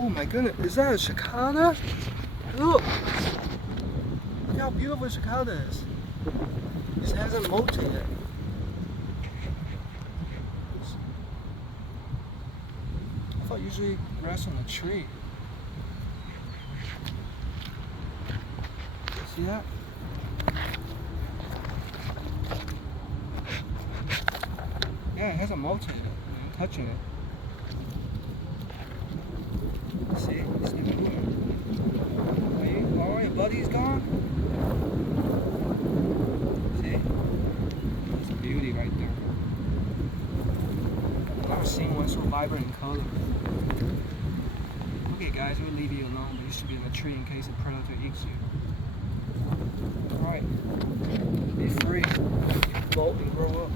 Oh my goodness, is that a cicada? Look! Look how beautiful a cicada is. It hasn't molted yet. I thought usually it rests on a tree. See that? Yeah, it hasn't molted yet. I'm touching it. See, it's not moving. Alright, buddy's gone. See? It's a beauty right there. I've never seen one so vibrant in color. Okay guys, we'll leave you alone, but you should be in a tree in case a predator eats you. Alright. Be free. Bolt and grow up.